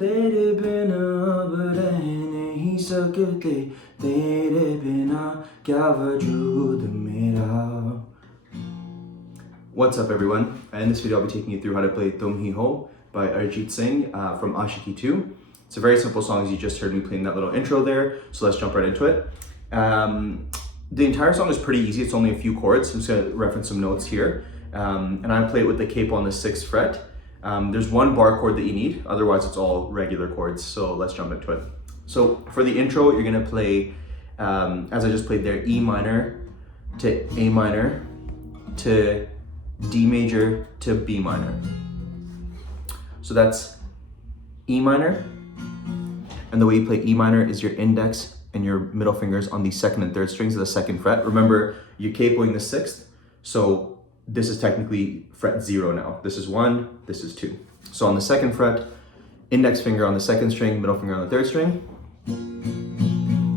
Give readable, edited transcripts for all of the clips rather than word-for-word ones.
तेरे बिना अब रह नहीं सकते, तेरे बिना क्या वजूद मेरा. What's up everyone? In this video I'll be taking you through how to play Tum Hi Ho by Arijit Singh from Ashiki 2. It's a very simple song, as you just heard me playing that little intro there, so let's jump right into it. The entire song is pretty easy, it's only a few chords. I'm just going to reference some notes here. And I play it with the capo on the 6th fret. There's one bar chord that you need, otherwise it's all regular chords, so let's jump into it. So for the intro, you're going to play, as I just played there, E minor to A minor to D major to B minor. So that's E minor, and the way you play E minor is your index and your middle fingers on the 2nd and 3rd strings of the 2nd fret. Remember, you're capoing the 6th, so this is technically fret 0 now. This is 1, this is 2. So on the 2nd fret, index finger on the 2nd string, middle finger on the 3rd string.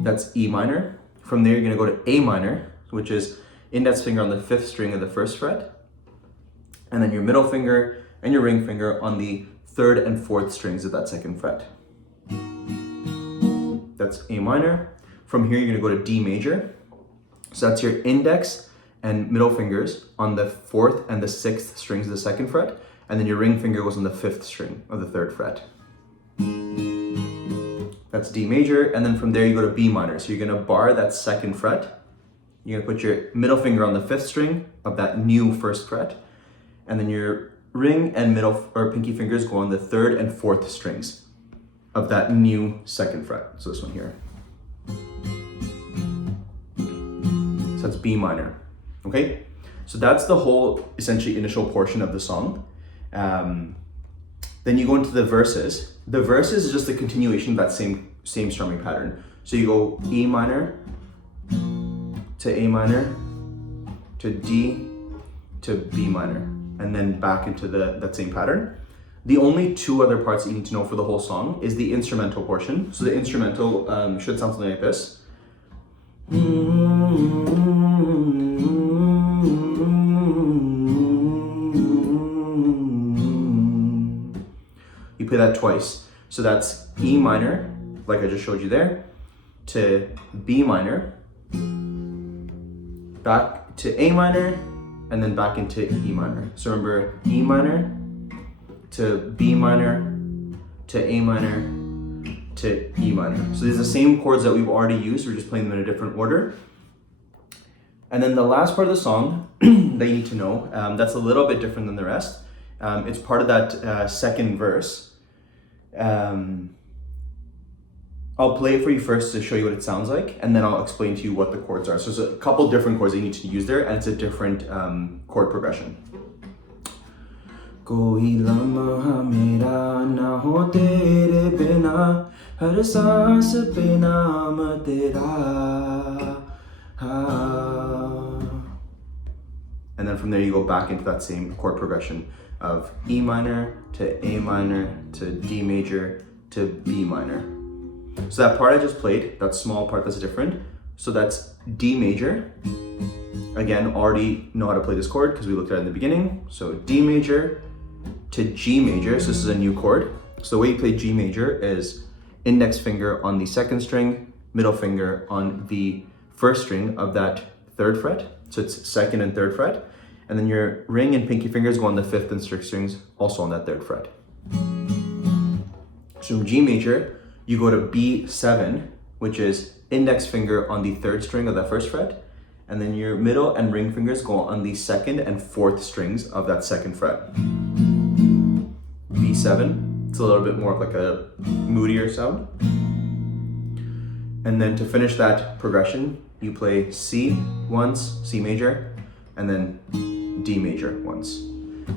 That's E minor. From there, you're gonna go to A minor, which is index finger on the 5th string of the 1st fret. And then your middle finger and your ring finger on the 3rd and 4th strings of that 2nd fret. That's A minor. From here, you're gonna go to D major. So that's your index and middle fingers on the 4th and the 6th strings of the 2nd fret, and then your ring finger goes on the 5th string of the 3rd fret. That's D major, and then from there you go to B minor. So you're gonna bar that 2nd fret, you're gonna put your middle finger on the 5th string of that new 1st fret, and then your ring and middle or pinky fingers go on the 3rd and 4th strings of that new 2nd fret. So this one here. So that's B minor. Okay, so that's the whole essentially initial portion of the song. Then you go into the verses. The verses is just a continuation of that same strumming pattern. So you go E minor to A minor to D to B minor, and then back into that same pattern. The only two other parts that you need to know for the whole song is the instrumental portion. So the instrumental should sound something like this. You play that twice. So that's E minor, like I just showed you there, to B minor, back to A minor, and then back into E minor. So remember, E minor to B minor to A minor to E minor. So these are the same chords that we've already used, we're just playing them in a different order. And then the last part of the song that you need to know, that's a little bit different than the rest. It's part of that 2nd verse. I'll play it for you first to show you what it sounds like, and then I'll explain to you what the chords are. So there's a couple different chords that you need to use there, and it's a different chord progression. कोई लम्हा मेरा ना हो तेरे बिना, हर सांस पे नाम तेरा. And then from there you go back into that same chord progression of E minor to A minor to D major to B minor. So that part I just played, that small part that's different, so that's D major. Again, already know how to play this chord because we looked at it in the beginning. So D major to G major, so this is a new chord. So the way you play G major is index finger on the 2nd string, middle finger on the 1st string of that 3rd fret. So it's 2nd and 3rd fret. And then your ring and pinky fingers go on the 5th and 6th strings, also on that 3rd fret. So from G major, you go to B7, which is index finger on the 3rd string of that 1st fret. And then your middle and ring fingers go on the 2nd and 4th strings of that 2nd fret. B7, it's a little bit more of like a moodier sound. And then to finish that progression, you play C once, C major, and then D major once.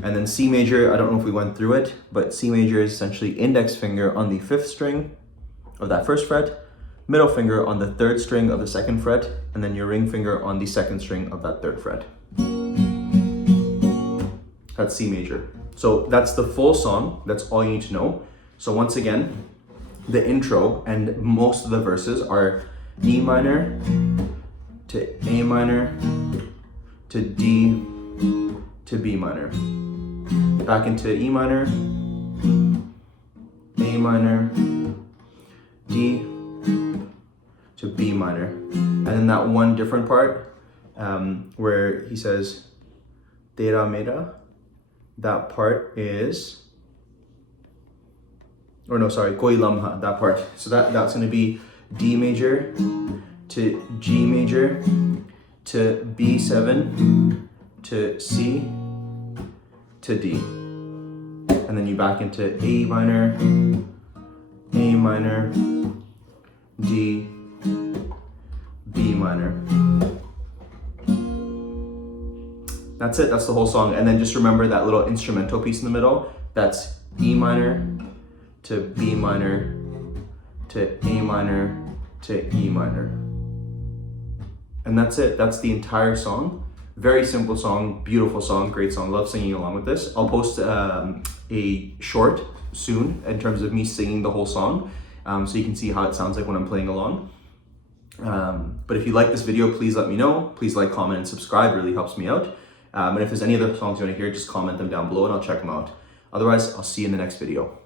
And then C major, I don't know if we went through it, but C major is essentially index finger on the 5th string of that 1st fret, middle finger on the 3rd string of the 2nd fret, and then your ring finger on the 2nd string of that 3rd fret. That's C major. So that's the full song, that's all you need to know. So once again, the intro and most of the verses are E minor to A minor to D to B minor. Back into E minor, A minor, D to B minor. And then that one different part where he says Tera Mera, that part is, or no, sorry, Koi Lamha, that part. So that's gonna be D major to G major to B7 to C to D. And then you back into A minor, D, B minor. That's it, that's the whole song. And then just remember that little instrumental piece in the middle. That's E minor to B minor to A minor to E minor. And that's it, that's the entire song. Very simple song, beautiful song, great song. Love singing along with this. I'll post a short soon in terms of me singing the whole song, so you can see how it sounds like when I'm playing along. But if you like this video, please let me know. Please like, comment, and subscribe, it really helps me out. And if there's any other songs you want to hear, just comment them down below and I'll check them out. Otherwise, I'll see you in the next video.